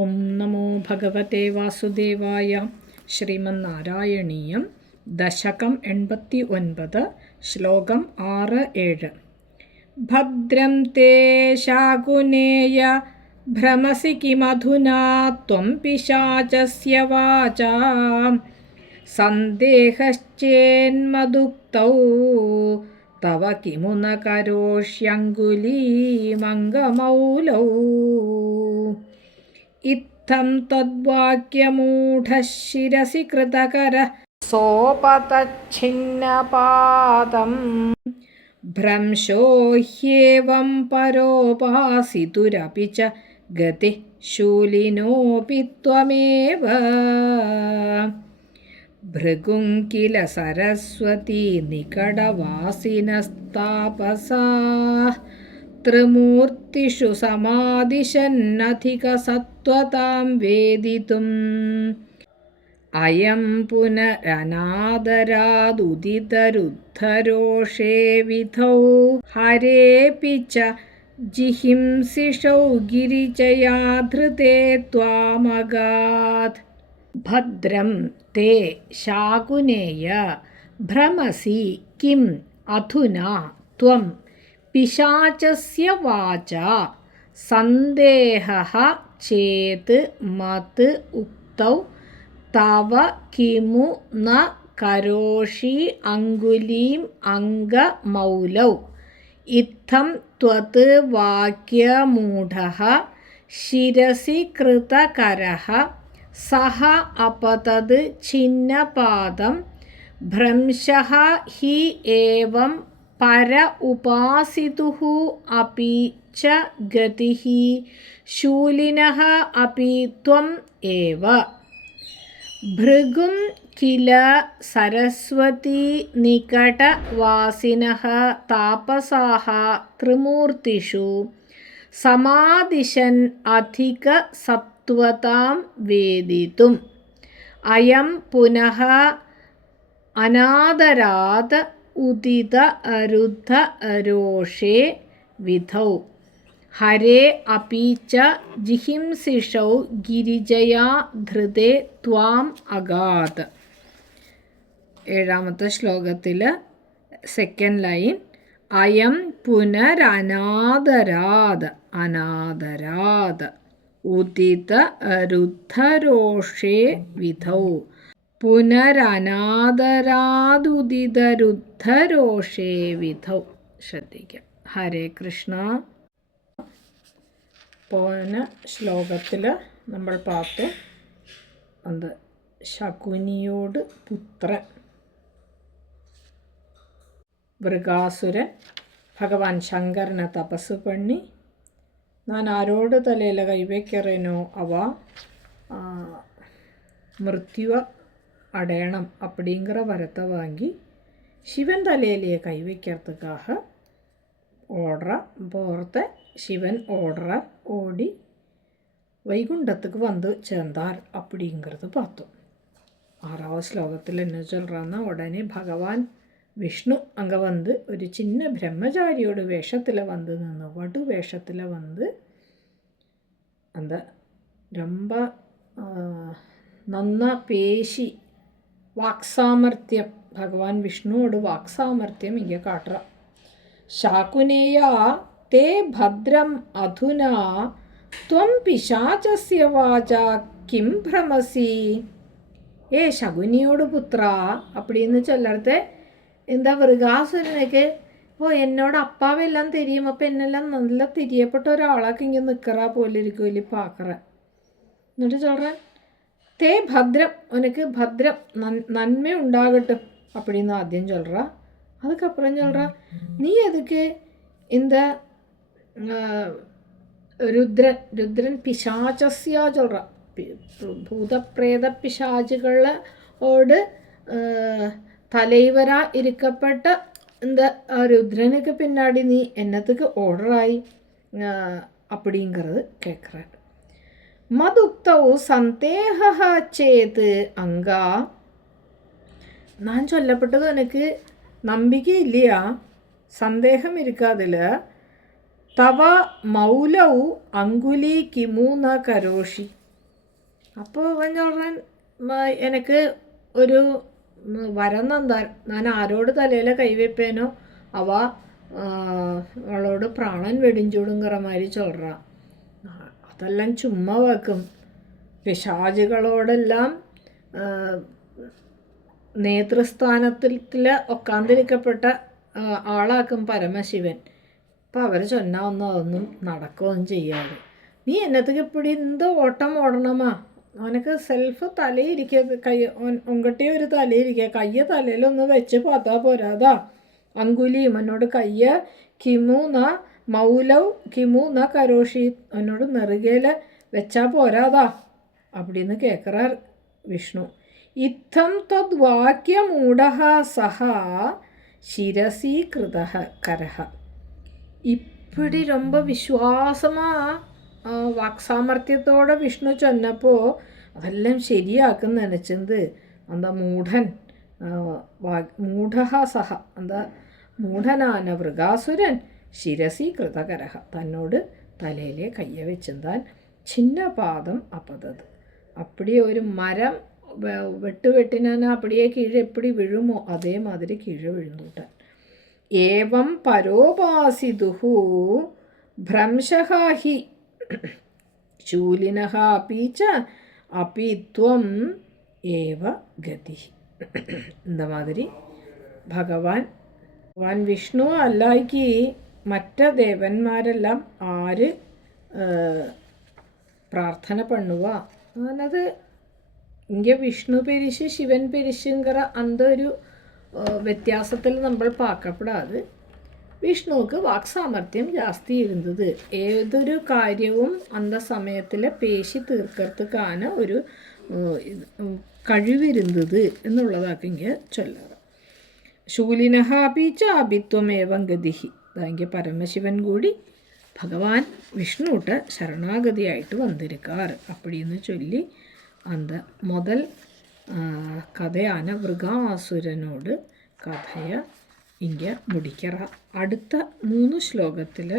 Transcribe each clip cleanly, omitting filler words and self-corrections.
ഓം നമോ ഭഗവതേ വാസുദേവായ. ശ്രീമന്നാരായണീയം ദശകം 89 ശ്ലോകം 6-7. ഭദ്രം തേ ശാകുനേയ ഭ്രമസി കിമധുനാ ത്വം പിശാചസ്യ വാചാ സന്ദേഹശ്ചേന്മദുക്തൗ തവ കിമു ന കരോഷ്യങ്കുലീമംഗമൗലൗ. ഇത്തം തദ്വാക്യമൂഢഃ ശിരസി കൃതകരഃ സോപതച്ഛിന്നപാദം ഭ്രംശോ ഹ്യേവം പരോപാസിതുരപി ച ഗതിഃ ശൂലിനോപി ത്വമേവ. ഭൃഗും കില സരസ്വതീ നികടവാസിനസ്താപസാഃ ത്രിമൂർത്തിഷു സമാദിശന്നധികസത്വതാം വേദിതും. അയം പുനരനാദരാദുദിതരുദ്ധരോഷേ വിധൗ ഹരേപി ച ജിഹിംസിഷൗ ഗിരിജയാ ധൃതേ ത്വാമഗാത്. ഭദ്രം തേ ശാകുനേയ ഭ്രമസി കിം അധുനാ ത്വം പിശാചസ്യ വാചാ സന്ദേഹഃ ചേത് മത് ഉക്തൗ തവ കിമു ന കരോഷി അങ്കുലീം അംഗമൗലൗ. ഇത്തം ത്വത് വാക്യമൂഢഃ ശിരസി കൃതകരഃ സഹ അപതത് ഛിന്നപാദം ഭ്രംശഃ ഹി ഏവം പര ഉപാസിതുഃ അപി ച ഗതിഃ ശൂലിനഃ അപി ത്വം ഏവ. ഭൃഗും കില സരസ്വതീ നികടവാസിനഃ താപസാഃ ത്രിമൂർത്തിഷു സമാദിശൻ അധികസത്വതാം വേദിതും. അയം പുനഃ അനാദരാത് ഉദിതരുദ്ധരോഷേ വിധൗ ഹരേ അപി ച ജിഹിംസിഷൗ ഗിരിജയാ ധൃതേ ത്വാം അഗാത്. 7ാമത്തെ ശ്ലോകത്തിൽ സെക്കൻഡ് ലൈൻ അയം പുനരനാദരാത് അനാദരാത് ഉദിതരുദ്ധരോഷേ വിധൗ പുനരനാദരാദുദിതരുദ്ധരോഷേ വിധൗ. ശ്രദ്ധിക്കാം. ഹരേ കൃഷ്ണ. പോന ശ്ലോകത്തിൽ നമ്മൾ പാത്തു അത് ശകുനിയോട് പുത്രൻ വൃകാസുരൻ ഭഗവാൻ ശങ്കരനെ തപസ് പണി ഞാൻ ആരോട് തലയിൽ കൈവയ്ക്കറേനോ അവ മൃത്യു അടയണം அப்படிங்கிற வரத்தை வாங்கி சிவன் தலையிலேயே கை வைக்கிறதுக்காக ஓடுற போகிறத சிவன் ஓடுற ஓடி வைகுண்டத்துக்கு வந்து சேர்ந்தார் அப்படிங்கிறது பார்த்தோம். 6வது ஸ்லோகத்தில் என்ன சொல்கிறான்னா உடனே பகவான் விஷ்ணு அங்கே வந்து ஒரு சின்ன பிரம்மச்சாரியோட வேஷத்தில் வந்து நின்று வடு வேஷத்தில் வந்து அந்த ரொம்ப നന്ന പേശി വാക്സാമർത്ഥ്യം ഭഗവാൻ വിഷ്ണുവോട് വാക്സാമർത്ഥ്യം ഇങ്ങനെ കാട്ടുക. ശാകുനേയ തേ ഭദ്രം അധുനാ ത്വം പിശാചസ്യ വാചാ കിം ഭ്രമസി. ഏ ശകുനിയോട് പുത്ര அப்படின்னு ചൊല്ലത്തെ എന്താ വൃകാസുരനൊക്കെ എന്നോട് അപ്പാവെല്ലാം തിരിയും അപ്പം എന്നെല്ലാം നല്ല തിരിയപ്പെട്ട ഒരാളൊക്കെ ഇങ്ങനെ നിൽക്കറ പോലെ ഇരിക്കുമല്ലേ പാക്കറ. എന്നിട്ട് ചൊല്ലേൻ തേ ഭദ്രം ഉനക്ക് ഭദ്രം നന്മ ഉണ്ടാകട്டும் அப்படின்னு ആദ്യം ചൊല്ലുക. அதுக்கப்புறம் சொல்கிறா நீ எதுக்கு இந்த ருத்ரன் பிசாச்சஸ்யா சொல்கிறா பூதപ്രേത பிசாச்சுகளோடு தலைவராக இருக்கப்பட்ட இந்த ருத்ரனுக்கு பின்னாடி நீ என்னத்துக்கு ஓடுறாய் அப்படிங்கிறது கேட்குறாரு. മദുക്തൗ സന്ദേഹഃ ചേത് അംഗാ. ഞാൻ ചൊല്ലപ്പെട്ടത് എനിക്ക് നമ്പിക്കയില്ല, സന്ദേഹം ഇരിക്കാതിൽ. തവ മൗലൗ അങ്കുലി കിമു ന കരോഷി. അപ്പോൾ അവൻ ചൊല്ലാൻ എനിക്ക് ഒരു വരം തന്നാൽ ഞാൻ ആരോട് തലയിലെ കൈവയ്പ്പേനോ അവ അവളോട് പ്രാണൻ വെടിഞ്ചൂടുങ്കറമാതിരി ചൊറ. അതെല്ലാം ചുമ്മാ വെക്കും. പിശാചുകളോടെല്ലാം നേതൃസ്ഥാനത്തിൽ ഒക്കാതിരിക്കപ്പെട്ട ആളാക്കും പരമശിവൻ. അപ്പം അവർ ചൊന്നാവുന്ന അതൊന്നും നടക്കുകയൊന്നും ചെയ്യാതെ നീ എന്നത്തേക്ക് ഇപ്പിടി എന്തോ ഓട്ടം ഓടണമാ. അവനക്ക് സെൽഫ് തലയിരിക്കുക, കൈ ഒങ്കട്ടിയ ഒരു തലയിരിക്കുക, കയ്യ തലയിലൊന്ന് വെച്ച് പാത്താ പോരാതാ. അങ്കുലിയും എന്നോട് കയ്യ കിമൂന്ന മൗലൗ കിമൂന്ന കരോഷി എന്നോട് നെറുകയിൽ വെച്ചാൽ പോരാതാ அப்படின்னு കേൾക്കറാർ വിഷ്ണു. ഇത്തം ത്വദ്വാക്യമൂഢ സഹ ശിരസി കൃത കരഹ. இப்படி ரொம்ப വിശ്വാസமாக വാക്സാമർത്ഥ്യത്തോടെ വിഷ്ണു ചൊന്നപ്പോൾ അതെല്ലാം ശരിയാക്കും നനച്ചത് എന്താ മൂഢൻ മൂഢ സഹ എന്താ മൂഢനാന വൃഗാസുരൻ ശിരസി കൃതകരഹ തന്നോട് തലയിലെ കയ്യ വെച്ചെന്താൻ ചിന്നപാദം അപ്പതത്. അപ്പടിയെ ഒരു മരം വെട്ടുവെട്ടിനാൻ അപ്പടിയെ കീഴെ എപ്പടി വീഴുമോ അതേമാതിരി കീഴെ വീഴുന്നുട്ടാൻ. ഏവം പരോപാസിതുഹു ഭ്രംശഃ ഹി ശൂലിനഃ അപീച്ച അപിത്വം ഏവ ഗതി. இந்த மாதிரி ഭഗവാൻ വിഷ്ണു അല്ലായിക്ക് മറ്റ ദേവന്മാരെല്ലാം ആര് പ്രാർത്ഥന പണ്ണുക അന്നത് ഇங்கே വിഷ്ണു പെരിശ് ശിവൻ പെരിശുങ്കറ അന്ത ഒരു വ്യത്യാസത്തിൽ നമ്മൾ പാക്കപ്പെടാതെ വിഷ്ണുക്ക് വാക്സാമർത്ഥ്യം ജാസ്തി ഇരുന്നത്. ഏതൊരു കാര്യവും അന്ത സമയത്തിൽ പേശി തീർക്കറതുക്കാണ് ഒരു കഴിവിരുന്നത് എന്നുള്ളതാക്കിങ്ങ് ചൊല്ലാറ്. ശൂലിനഃ അപീച്ച അഭിത്വമേവം ഗതിഹി. അതെങ്കിൽ പരമശിവൻ കൂടി ഭഗവാൻ വിഷ്ണുട്ട് ശരണാഗതിയായിട്ട് വന്നിരിക്കാറ് அப்படின்னு சொல்லி அந்த முதல் കഥയാണ് വൃഗാസുരനോട് കഥയെ ഇങ്ങനെ മുടിക്കറ. അടുത്ത 3 ശ്ലോകത്തിൽ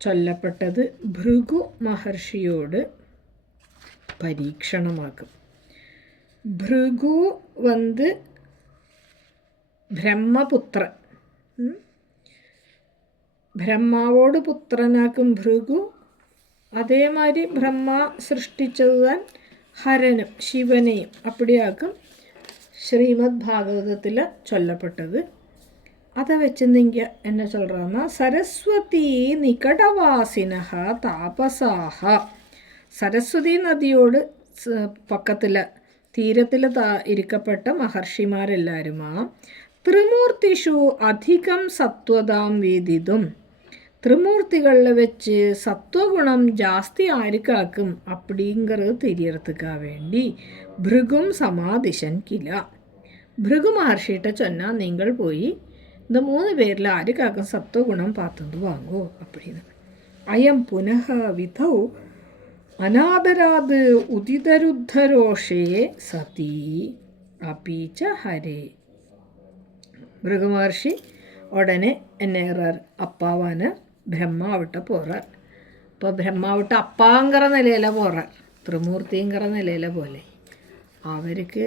ചൊല്ലപ്പെട്ടത് ഭൃഗു മഹർഷിയോട് പരീക്ഷണമാക്കും. ഭൃഗു വന്ന് ബ്രഹ്മപുത്രൻ, ബ്രഹ്മാവോട് പുത്രനാക്കും ഭൃഗു. അതേമാതിരി ബ്രഹ്മ സൃഷ്ടിച്ചതാൻ ഹരനും ശിവനെയും അപ്പടിയാക്കും ശ്രീമദ് ഭാഗവതത്തിൽ ചൊല്ലപ്പെട്ടത്. அதை வச்சுருந்தீங்க என்ன சொல்கிறான்னா சரஸ்வதி நிகடவாசினஹ தாபசாக. സരസ്വതി നദിയോട് പക്കത്തിൽ തീരത്തിൽ ഇരിക്കപ്പെട്ട മഹർഷിമാരെല്ലാവരുമാ ത്രിമൂർത്തിഷു അധികം സത്വതാം വേദിതും. ത്രിമൂർത്തികളിൽ വെച്ച് സത്വഗുണം ജാസ്തി ആർക്കാക്കും அப்படிங்கிறது தெரியறதுக்காக வேண்டி ഭൃഗും സമാദിശൻ കില. ഭൃഗു മഹർഷിയുടെ ചൊന്നാൽ നിങ്ങൾ പോയി இந்த 3 പേരിൽ ആർക്കാക്കും സത്വഗുണം പാത്തത് വാങ്ങോ அப்படின்னு. അയം പുനഃ വിധൗ അനാദരാത് ഉദിതരുദ്ധരോഷേ സതി അപീച്ച ഹരേ. ഭൃഗുമഹർഷി ഉടനെ എന്നേറാർ അപ്പാവാന് ബ്രഹ്മാവിട്ട പോറാർ. ഇപ്പോൾ ബ്രഹ്മാവിട്ട അപ്പാങ്കറ നിലയില പോറാർ, ത്രിമൂർത്തിങ്കറ നിലയില പോലെ. അവർക്ക്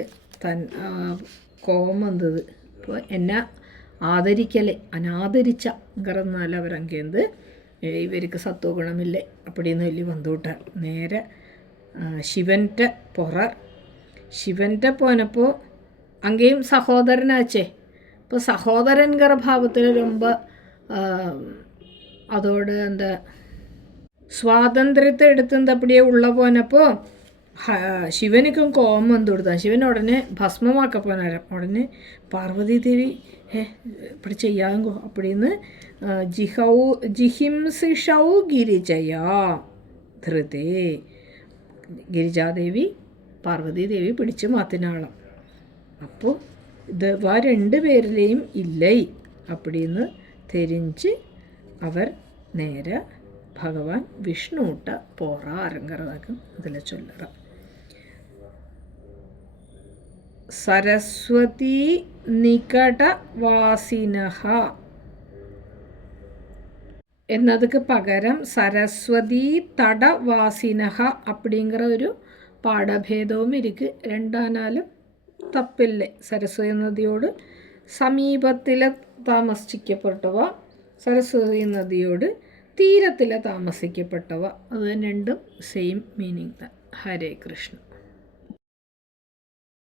കോപം വന്നത് ഇപ്പോൾ എന്നെ ആദരിക്കലേ അനാദരിച്ചങ്കറന്നാൽ അവരങ്കേന്ത് ഇവർക്ക് സത്വഗുണമില്ലേ அப்படின்னு சொல்லி வந்துவிட்டார். നേരെ ശിവൻ്റെ പോറാർ. ശിവൻ്റെ പോനപ്പോൾ അങ്ങേയും സഹോദരനാച്ചേ. ഇപ്പോൾ സഹോദരൻകറ ഭാവത്തിൽ ரொம்ப അതോട് എന്താ സ്വാതന്ത്ര്യത്തെ എടുത്ത് അപ്പടിയെ ഉള്ള പോനപ്പോൾ ശിവനിക്കും കോപം വന്നു കൊടുത്താൽ ശിവൻ ഉടനെ ഭസ്മമാക്കപ്പോനാരം. ഉടനെ പാർവതി ദേവി இப்படி ചെയ്യാങ്കോ அப்படின்னு ജിഹിംസിഷൗ ഗിരിജയാ ധൃതേ. ഗിരിജാദേവി പാർവതീദേവി പിടിച്ച് മാത്തിനാളം. അപ്പോൾ ഇത് 2 പേരിലെയും ഇല്ലേ அப்படின்னு தெரிஞ்சு அவர் നേരെ ഭഗവാൻ വിഷ്ണുട്ട പോറാറുങ്കറതാക്കും ഇതിൽ ചൊല്ലറ. സരസ്വതി നികടവാസിനഹ എന്നതുக்கு പകരം സരസ്വതി തടവാസിനഹ அப்படிங்கிற ഒരു പാഠഭേദവും ഇരിക്ക്. രണ്ടാനാലും തപ്പില്ലേ. സരസ്വതി നദിയോട് സമീപത്തിൽ താമസിക്കപ്പെട്ടവ, സരസ്വതി നദിയോട് തീരത്തിൽ താമസിക്കപ്പെട്ടവ, അത് രണ്ടും സെയിം മീനിങ്. ഹരേ കൃഷ്ണ.